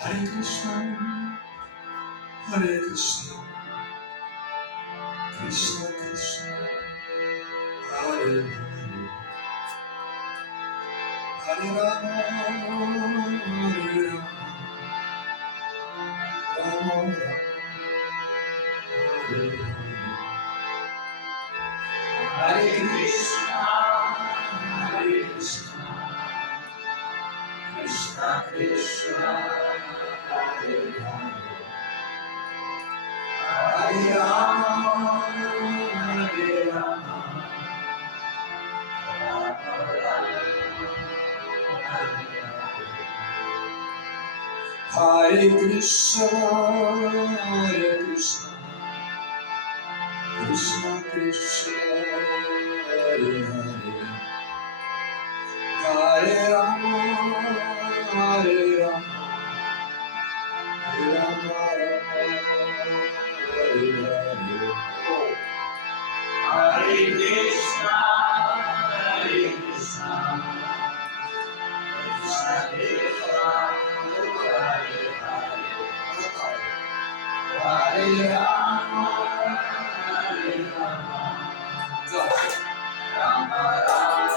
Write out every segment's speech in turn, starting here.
Hare Krishna, Hare Krishna, Krishna Krishna, Hare Hare, Hare Rama, Hare Rama, Rama Rama, Hare Hare, Hare Krishna, Hare Krishna, Krishna Krishna, Hare Hare, Hare Rama, Hare Rama, Hare Krishna, Hare Krishna, Krishna Krishna, Hare Hare, Hare Rama, Hare Rama, Rama Rama, Hare Hare. Hare Krishna, Hare Krishna, Krishna Krishna, Hare Hare, Hare Rama, Hare Rama, Rama Rama,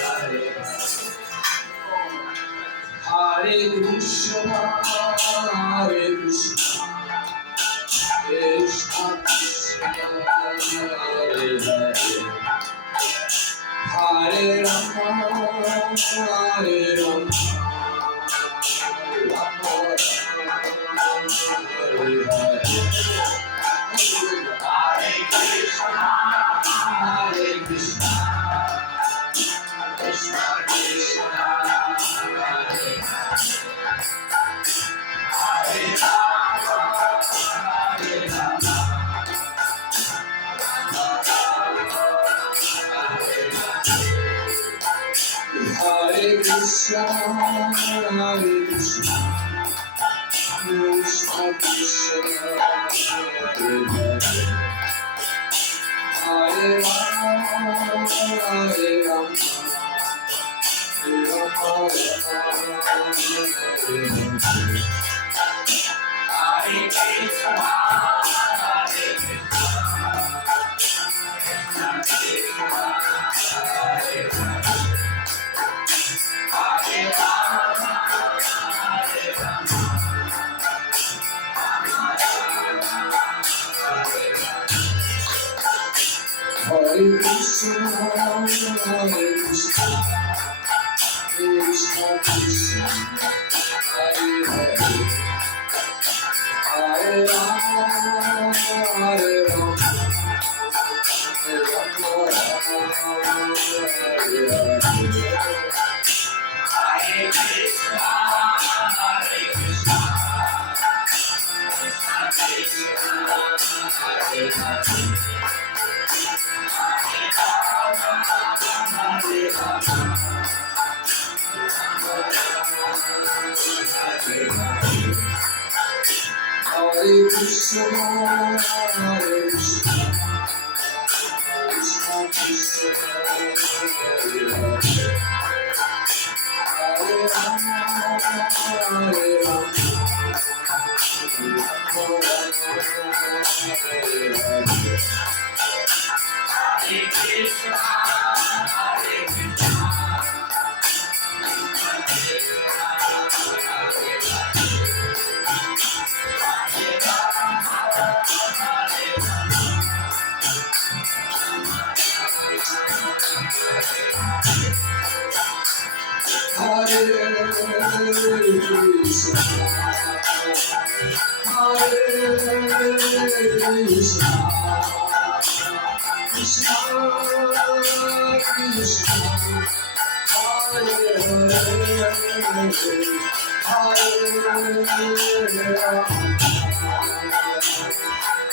Hare Hare. Hare Krishna, Hare Krishna, Krishna Krishna, Hare Hare, Hare Rama, Hare Rama, Rama Rama, Hare Hare. Hare Krishna, Hare Krishna, Krishna Krishna, Hare Hare, Hare Rama, Hare Rama, Hare Krishna, Hare Krishna, Krishna Krishna, Hare Hare, Hare Rama, Hare Rama, Rama Rama, Hare Hare. Hare Krishna, Hare Krishna, Krishna Krishna, Hare Hare, Hare Rama, Hare Rama, Rama Rama, Hare Hare. Hare Krishna, Hare Krishna, Krishna Krishna, Hare Hare, Hare Rama, Hare Rama, Rama Rama, Hare Hare. Hare Krishna, Hare Krishna, Krishna Krishna, Hare Hare, Hare Rama, Hare Rama, Hare Krishna, Hare Krishna, Krishna Krishna,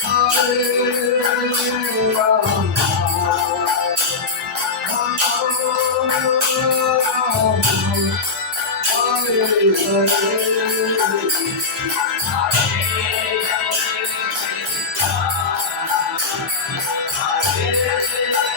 Hare Hare, Hare Rama, Hare Rama, Hare Krishna, Hare Krishna, Hare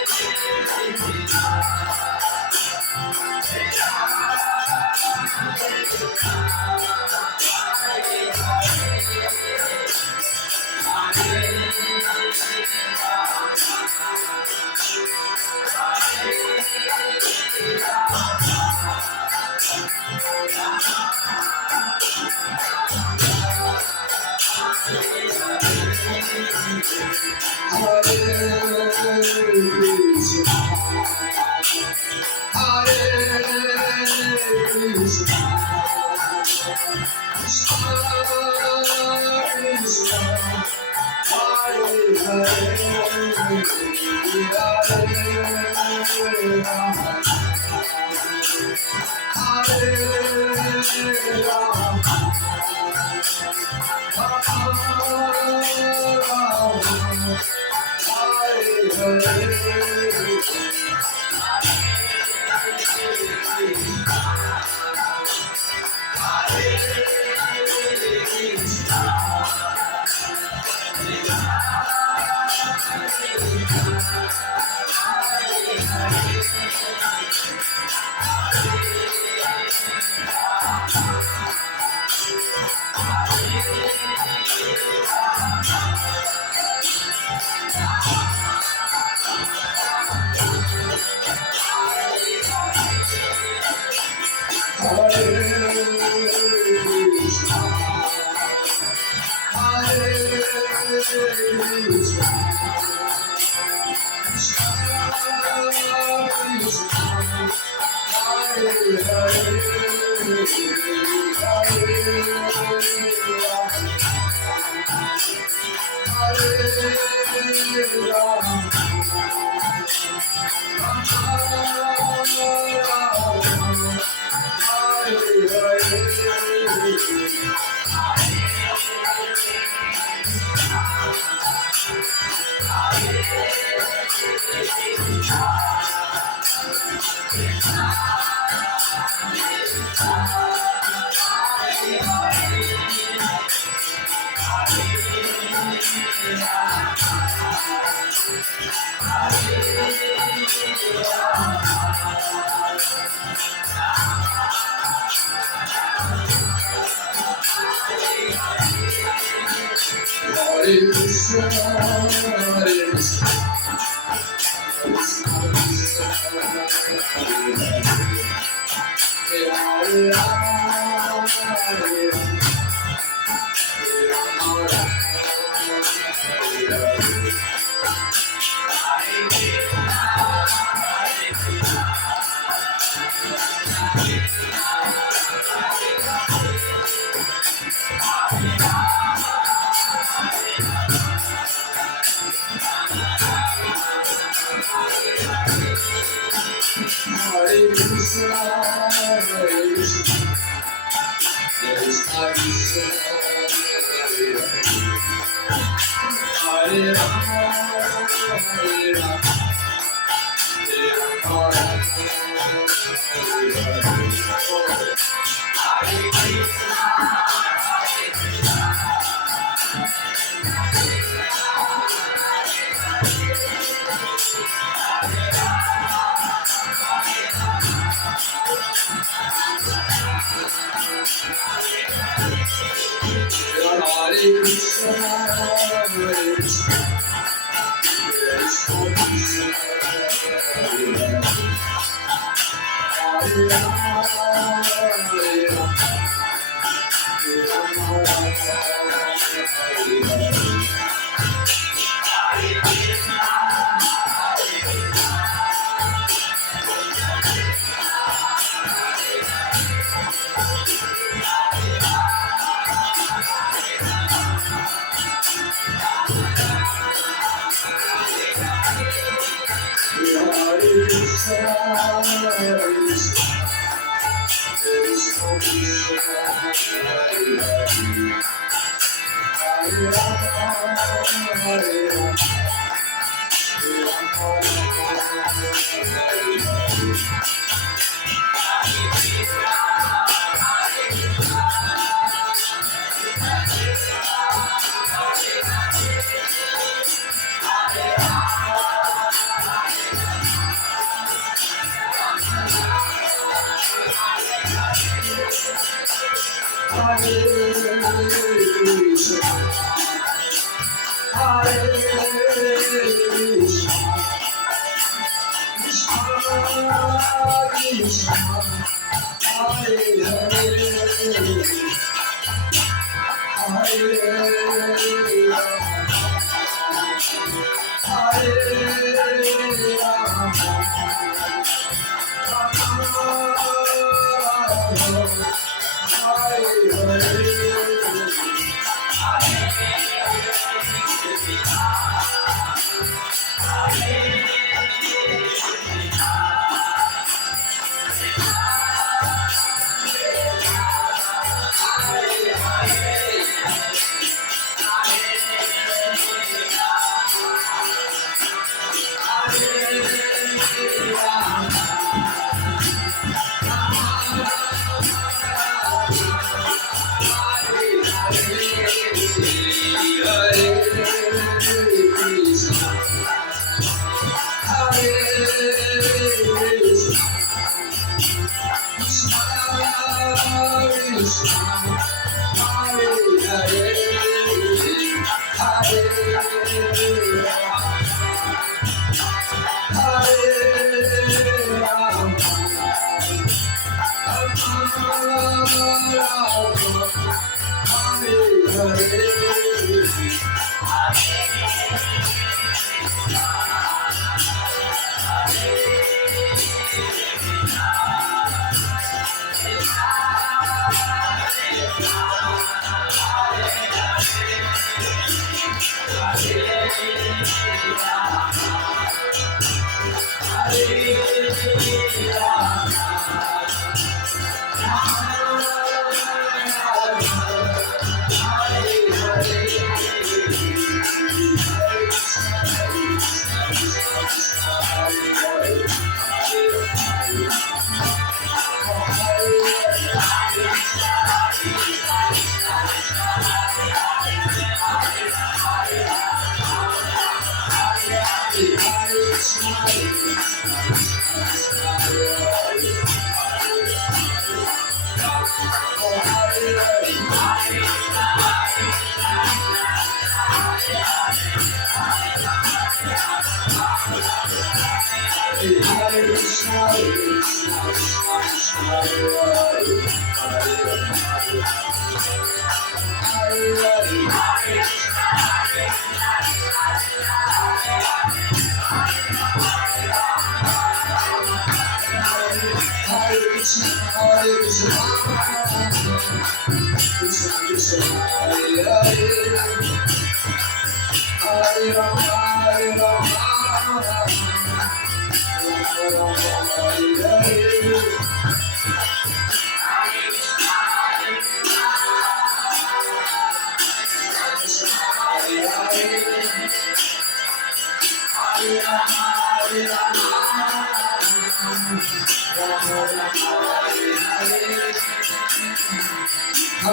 Hare Krishna, Hare Krishna, Krishna Krishna, Hare Hare, Hare Rama, Hare Rama, Rama Hare Hare.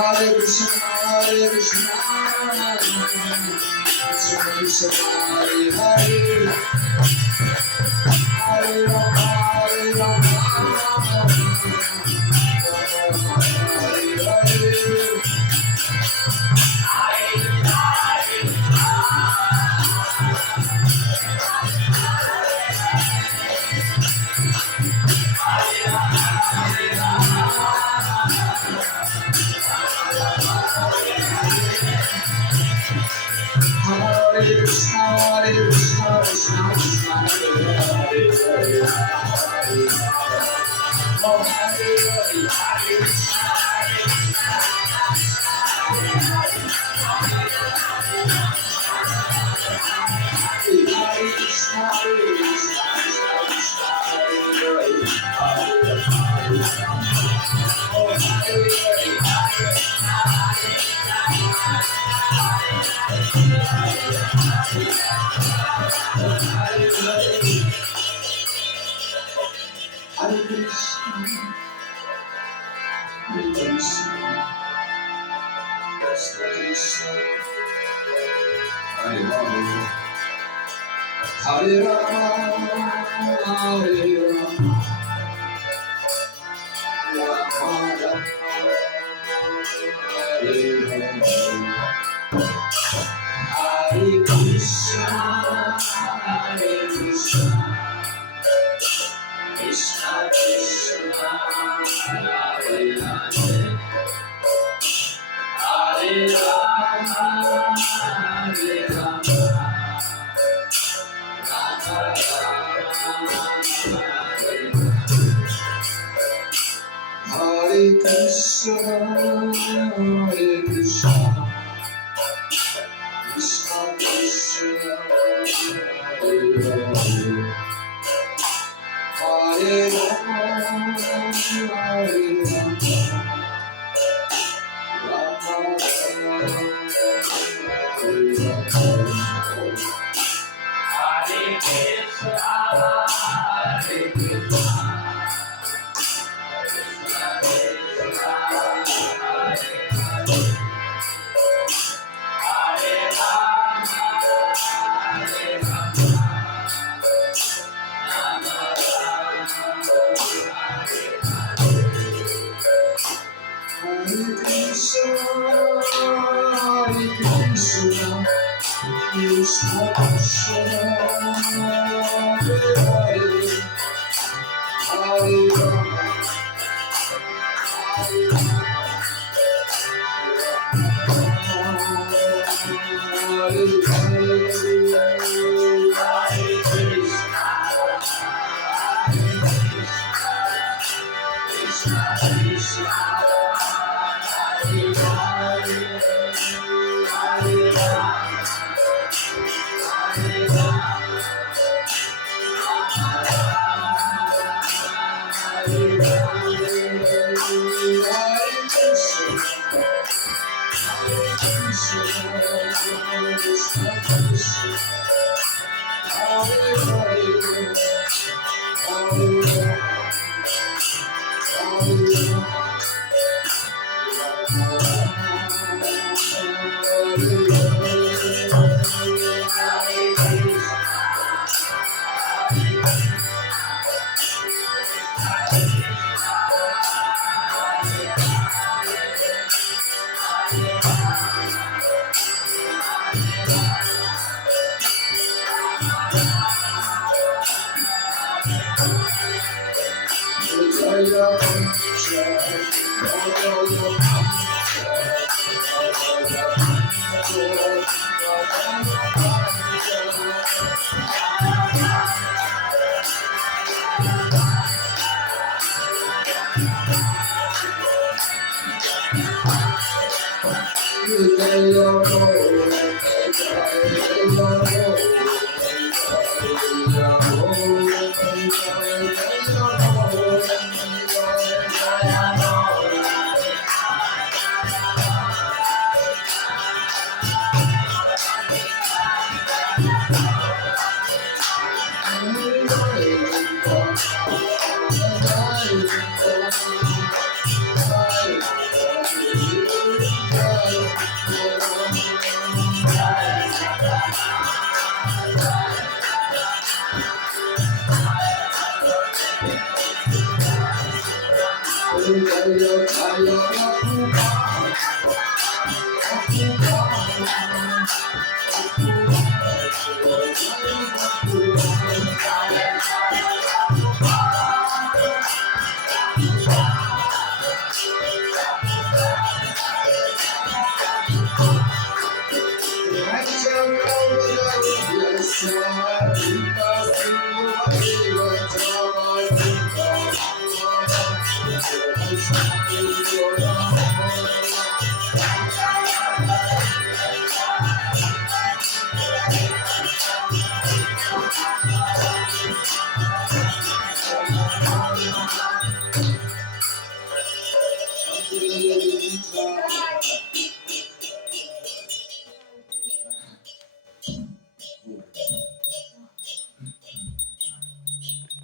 Hare Krishna, Hare Krishna, Krishna Krishna, Hare Hare, Hare Rama, Hare Hare, Hare Krishna, Hare Krishna, Krishna Krishna, Hare Krishna, Krishna